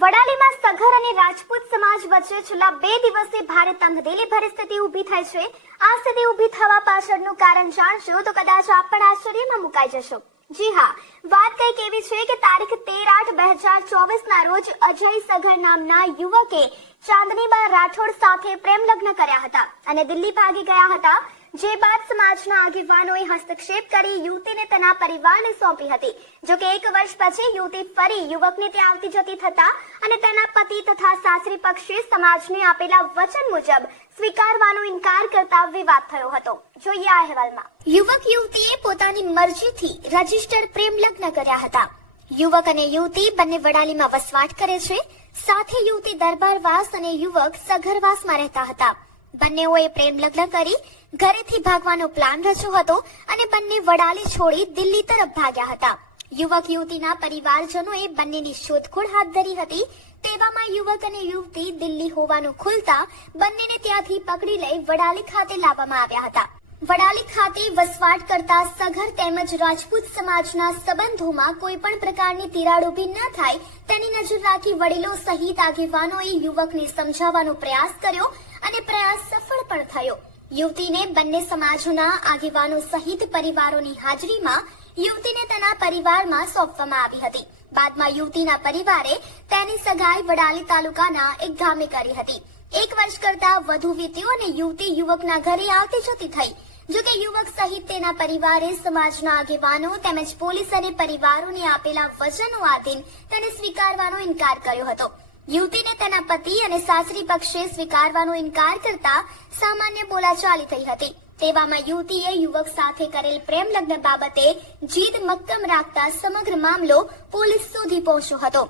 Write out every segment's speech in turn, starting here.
વડાલીમાં સગર અને રાજપૂત સમાજ વચ્ચે છેલ્લા 2 દિવસથી ભારે તંગદિલી પરિસ્થિતિ ઊભી થઈ છે। આ સ્થિતિ ઊભી થવા પાછળનું કારણ જાણશો તો કદાચ આપ પણ આશ્ચર્યમાં મુકાઈ જશો। જી હા, વાત કંઈક એવી છે કે તારીખ 13/8/2024 ના રોજ અજય સગર નામના યુવકે ચાંદનીબા રાઠોડ સાથે પ્રેમ લગ્ન કર્યા હતા અને દિલ્હી ભાગી ગયા હતા। જે બાદ સમાજના આગેવાનોએ હસ્તક્ષેપ કરી યુવતીને તેના પરિવારને સોંપી હતી। જો કે 1 વર્ષ પછી યુવતી ફરી યુવકને ત્યાં આવતી જતી થતા અને તેના પતિ તથા સાસરી પક્ષે સમાજને આપેલા વચન મુજબ સ્વીકારવાનો ઇનકાર કરતા વિવાદ થયો હતો। જોઈએ આ અહેવાલમાં। યુવક યુવતીએ પોતાની મરજીથી રજીસ્ટર્ડ પ્રેમ લગ્ન કર્યા હતા। યુવક અને યુવતી બંને વડાલીમાં વસવાટ કરે છે। સાથે યુવતી દરબારવાસ અને યુવક સગરવાસમાં રહેતા હતા। બંનેઓએ પ્રેમ લગ્ન કરી ઘરેથી ભાગવાનો પ્લાન રચ્યો હતો અને બંને વડાલી છોડી દિલ્હી તરફ ભાગ્યા હતા। યુવક યુવતીના પરિવારજનોએ બંનેની શોધખોળ હાથ ધરી હતી। તેવામાં યુવક અને યુવતી દિલ્હી હોવાનું ખુલતા બંનેને ત્યાંથી પકડી લઈ વડાલી ખાતે લાવવામાં આવ્યા હતા। વડાલી ખાતે વસવાટ કરતા સગર તેમજ રાજપૂત સમાજના સંબંધોમાં કોઈ પણ પ્રકારની તિરાડ ઊભી ન થાય તેની નજર રાખી વડીલો સહિત આગેવાનોએ યુવકને સમજાવવાનો પ્રયાસ કર્યો અને પ્રયાસ સફળ પણ થયો। યુવતીને બંને સમાજોના આગેવાનો સહિત પરિવારોની હાજરીમાં યુવતીને તેના પરિવારમાં સોંપવામાં આવી હતી। બાદમાં યુવતીના પરિવારે તેની સગાઈ વડાલી તાલુકાના એક ગામે કરી હતી। 1 વર્ષ કરતા વધુ વીત્યો અને યુવતી યુવકના ઘરે આવતી જતી થઈ। જો કે યુવક સહિત તેના પરિવારે સમાજના આગેવાનો તેમજ પોલીસ અને પરિવારોને આપેલા વચનો આધીન તેને સ્વીકારવાનો ઇનકાર કર્યો હતો। યુવતીને તેના પતિ અને સાસરી પક્ષે સ્વીકારવાનો ઇનકાર કરતા સામાન્ય બોલાચાલી થઈ હતી। તેવામાં યુવતીએ યુવક સાથે કરેલ પ્રેમ લગ્ન બાબતે જીદ મક્કમ રાખતા સમગ્ર મામલો પોલીસ સુધી પહોંચ્યો હતો।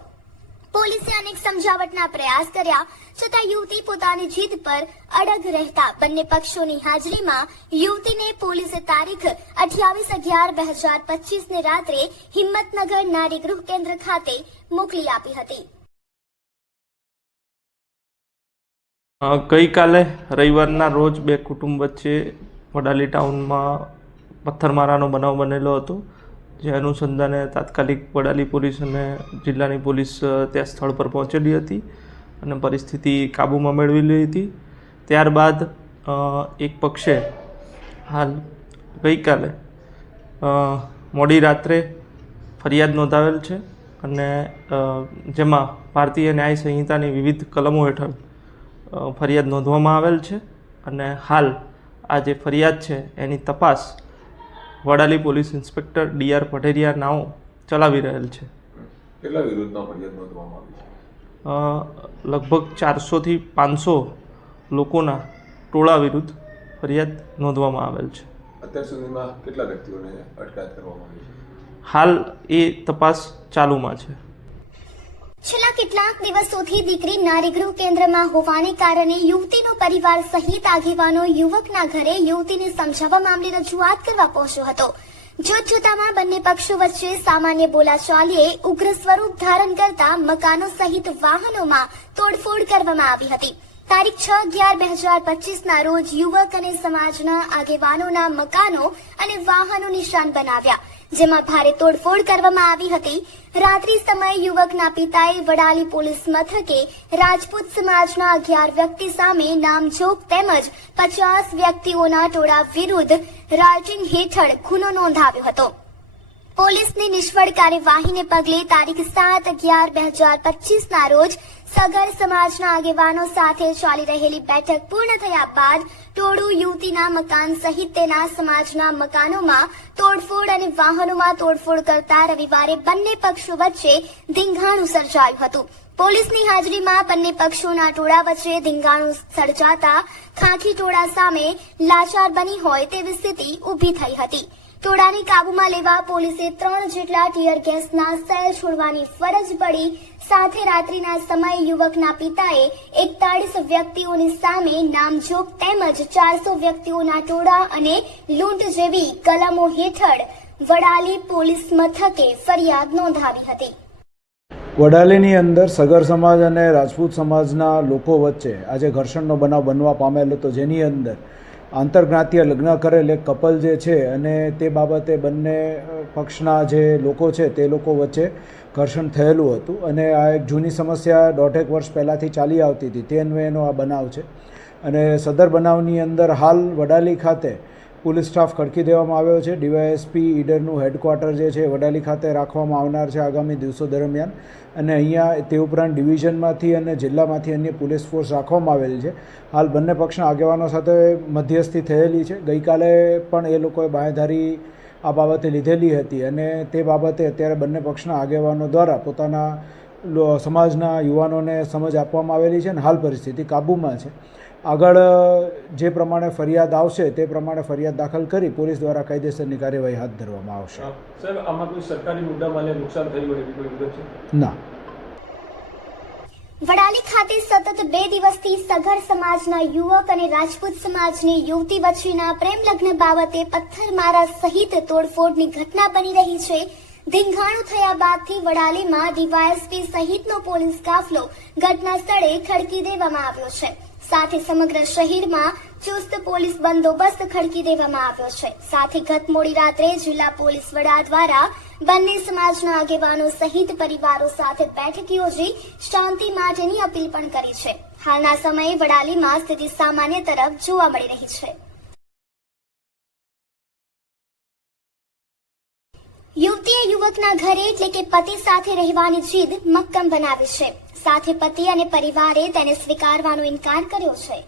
પોલીસે અનેક સમજાવટના પ્રયાસ કર્યા છતાં યુવતી પોતાની જીદ પર અડગ રહેતા બંને પક્ષોની હાજરીમાં યુવતીને પોલીસે તારીખ 28/11/2025 ને રાત્રે હિંમતનગર નારી ગૃહ કેન્દ્ર ખાતે મોકલી આપી હતી। ગઈકાલે રવિવારના રોજ બે કુટુંબ વચ્ચે વડાલી ટાઉનમાં પથ્થરમારાનો બનાવ બનેલો હતો। જે અનુસંધાને તાત્કાલિક વડાલી પોલીસ અને જિલ્લાની પોલીસ ત્યાં સ્થળ પર પહોંચેલી હતી અને પરિસ્થિતિ કાબૂમાં મેળવી લીધી હતી। ત્યારબાદ એક પક્ષે હાલ ગઈકાલે મોડી રાત્રે ફરિયાદ નોંધાવેલ છે અને જેમાં ભારતીય ન્યાય સંહિતાની વિવિધ કલમો હેઠળ ફરિયાદ નોંધવામાં આવેલ છે અને હાલ આ જે ફરિયાદ છે એની તપાસ Vadali police inspector DR Padheriya નાઓ ચલાવી રહેલ છે। કેટલા વિરુદ્ધમાં ફરિયાદ નોંધવામાં આવી છે? લગભગ 400 થી 500 લોકોના ટોળા વિરુદ્ધ ફરિયાદ નોંધવામાં આવેલ છે। અત્યાર સુધીમાં કેટલા વ્યક્તિઓને અટકાયત કરવામાં આવી છે? હાલ એ તપાસ ચાલુમાં છે। છેલ્લા કેટલાક દિવસોથી દીકરી નારીગૃહ કેન્દ્રમાં હોવાને કારણે યુવતીનો પરિવાર સહિત આગેવાનો યુવકના ઘરે યુવતીને સમજાવવા મામલે રજૂઆત કરવા પહોંચ્યો હતો। જોતજોતામાં બંને પક્ષો વચ્ચે સામાન્ય બોલાચાલીએ ઉગ્ર સ્વરૂપ ધારણ કરતા મકાનો સહિત વાહનોમાં તોડફોડ કરવામાં આવી હતી। તારીખ 6/11/2025 ના રોજ યુવક અને સમાજના આગેવાનોના મકાનો અને વાહનો નિશાન બનાવ્યા, જેમાં ભારે તોડફોડ કરવામાં આવી હતી। રાત્રિ સમયે યુવકના પિતાએ વડાલી પોલીસ મથકે રાજપૂત સમાજના 11 વ્યક્તિ સામે નામજોગ તેમજ 50 વ્યક્તિઓના ટોળા વિરુદ્ધ રાઇટિંગ હેઠળ ગુનો નોંધાવ્યો હતો। પોલીસની નિષ્ફળ કાર્યવાહીને પગલે તારીખ 7/11/2025 ના રોજ સગર સમાજના આગેવાનો સાથે ચાલી રહેલી બેઠક પૂર્ણ થયા બાદ ટોળું યુવતીના મકાન સહિત તેના સમાજના મકાનોમાં તોડફોડ અને વાહનોમાં તોડફોડ કરતા રવિવારે બંને પક્ષો વચ્ચે ધીંગાણું સર્જાયું હતું। પોલીસની હાજરીમાં બંને પક્ષોના ટોળા વચ્ચે ધીંગાણું સર્જાતા ખાખી ટોળા સામે લાચાર બની હોય તેવી સ્થિતિ ઊભી થઈ હતી। ટોળાને કાબૂમાં લેવા પોલીસે 3 જેટલા ટીયર ગેસના સેલ છોડવાની ફરજ પડી। સાથે રાત્રિના સમયે યુવકના પિતાએ 41 વ્યક્તિઓની સામે નામજોગ તેમજ 400 વ્યક્તિઓના ટોળા અને લૂંટ જેવી કલમો હેઠળ વડાલી પોલીસ મથકે ફરિયાદ નોંધાવી હતી। વડાલીની અંદર સગર સમાજ અને રાજપૂત સમાજના લોકો વચ્ચે આજે ઘર્ષણનો બનાવ બનવા પામેલ હતો, જેની અંદર આંતરજ્ઞાતીય લગ્ન કરેલ એક કપલ જે છે અને તે બાબતે બંને પક્ષના જે લોકો છે તે લોકો વચ્ચે ઘર્ષણ થયેલું હતું અને આ એક જૂની સમસ્યા 1.5 વર્ષ પહેલાંથી ચાલી આવતી હતી. તે અન્વયેનો આ બનાવ છે અને સદર બનાવની અંદર હાલ વડાલી ખાતે પોલીસ સ્ટાફ ખડકી દેવામાં આવ્યો છે. ડીવાયએસપી ઈડરનું હેડક્વાર્ટર જે છે વડાલી ખાતે રાખવામાં આવનાર છે આગામી દિવસો દરમિયાન અને અહીંયા તે ઉપરાંત ડિવિઝનમાંથી અને જિલ્લામાંથી અન્ય પોલીસ ફોર્સ રાખવામાં આવેલી છે. હાલ બંને પક્ષના આગેવાનો સાથે મધ્યસ્થી થયેલી છે. ગઈકાલે પણ એ લોકોએ બાંહેધરી આ બાબતે લીધેલી હતી અને તે બાબતે અત્યારે બંને પક્ષના આગેવાનો દ્વારા પોતાના સમાજના યુવાનોને સમજ આપવામાં આવેલી છે અને હાલ પરિસ્થિતિ કાબૂમાં છે. આગળ જે પ્રમાણે ફરિયાદ આવશે તે પ્રમાણે ફરિયાદ દાખલ કરી પોલીસ દ્વારા કાયદેસરની કાર્યવાહી હાથ ધરવામાં આવશે. સાહેબ, આમાં કોઈ સરકારી મુદ્દામાલને નુકસાન થયું હોય એવી કોઈ વિગત છે? ના. વડાલી ખાતે સતત 2 દિવસથી સગર સમાજના યુવક અને રાજપૂત સમાજની યુવતી વચ્ચેના પ્રેમ લગ્ન બાબતે પથ્થરમારા સહિત તોડફોડની ઘટના બની રહી છે. ધીંગાણું થયા બાદથી વડાલીમાં ડીવાયએસપી સહિતનો પોલીસ કાફલો ઘટના સ્થળે ખડકી દેવામાં આવ્યો છે. સાથે સમગ્ર શહેરમાં ચુસ્ત પોલીસ બંદોબસ્ત ખડકી દેવામાં આવ્યો છે. સાથે ગત મોડી રાત્રે જિલ્લા પોલીસ વડા દ્વારા બંને સમાજના આગેવાનો સહિત પરિવારો સાથે બેઠક યોજી શાંતિ માટેની અપીલ પણ કરી છે. હાલના સમયે વડાલીમાં સ્થિતિ સામાન્ય તરફ જોવા મળી રહી છે. યુવતીએ યુવકના ઘરે એટલે કે પતિ સાથે રહેવાની જીદ મક્કમ બનાવી છે. સાથે પતિ અને પરિવારે તેને સ્વીકારવાનો ઇનકાર કર્યો છે.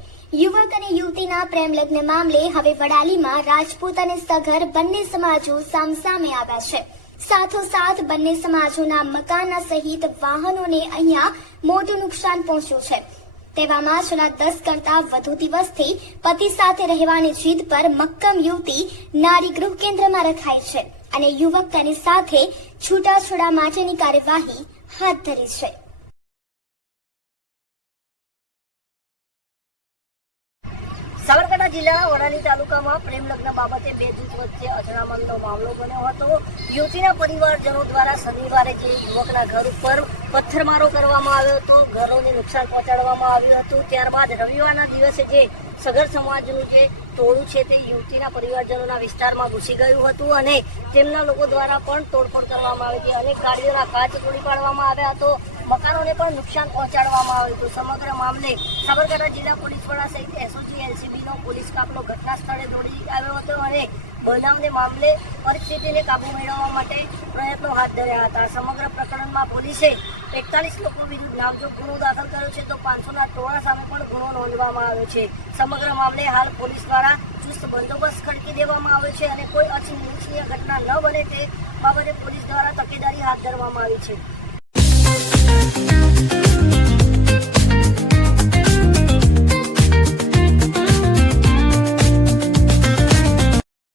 યુવક અને યુવતીના પ્રેમ લગ્ન મામલે હવે વડાલીમાં રાજપૂત અને સગર બંને સમાજો સામસામે આવ્યા છે. સાથોસાથ બંને સમાજોના મકાન સહિત વાહનોને અહીંયા મોટું નુકસાન પહોંચ્યું છે. તેવામાં છેલ્લા 10 કરતા વધુ દિવસથી પતિ સાથે રહેવાની જીદ પર મક્કમ યુવતી નારી ગૃહ કેન્દ્રમાં રખાઈ છે અને યુવક તેની સાથે છૂટાછેડા માટેની કાર્યવાહી હાથ ધરી છે. સાબરકાંઠા જિલ્લાના વડાલી તાલુકામાં પ્રેમ લગ્ન બાબતે 2 જૂથ વચ્ચે અથડામણનો મામલો બન્યો હતો. યુવતીના પરિવારજનો દ્વારા શનિવારે જે યુવકના ઘર ઉપર પથ્થરમારો કરવામાં આવ્યો હતો, ઘરોને નુકસાન પહોંચાડવામાં આવ્યું હતું. ત્યારબાદ રવિવારના દિવસે જે સગર સમાજનું જે ટોળું છે તે યુવતીના પરિવારજનોના વિસ્તારમાં ઘૂસી ગયું હતું અને તેમના લોકો દ્વારા પણ તોડફોડ કરવામાં આવી હતી. અનેક ગાડીઓના કાચ તોડી પાડવામાં આવ્યા હતો, મકાનોને પણ નુકસાન પહોંચાડવામાં આવ્યું હતું. સમગ્ર મામલે સાબરકાંઠા જિલ્લા પોલીસ વડા સહિત એસઓજી એલસીબીનો પોલીસ કાફલો ઘટના સ્થળે દોડી આવ્યો હતો અને બનાવને મામલે પરિસ્થિતિને કાબુ મેળવવા માટે પ્રયત્નો હાથ ધર્યા હતા. સમગ્ર પ્રકરણમાં પોલીસે 41 લોકો વિરુદ્ધ નામજોગ ગુનો દાખલ કર્યો છે તો 500ના ટોળા સામે પણ ગુનો નોંધવામાં આવ્યો છે. સમગ્ર મામલે હાલ પોલીસ દ્વારા ચુસ્ત બંદોબસ્ત ખડકી દેવામાં આવ્યો છે અને કોઈ અનિચ્છનીય ઘટના ન બને તે બાબતે પોલીસ દ્વારા તકેદારી હાથ ધરવામાં આવી છે.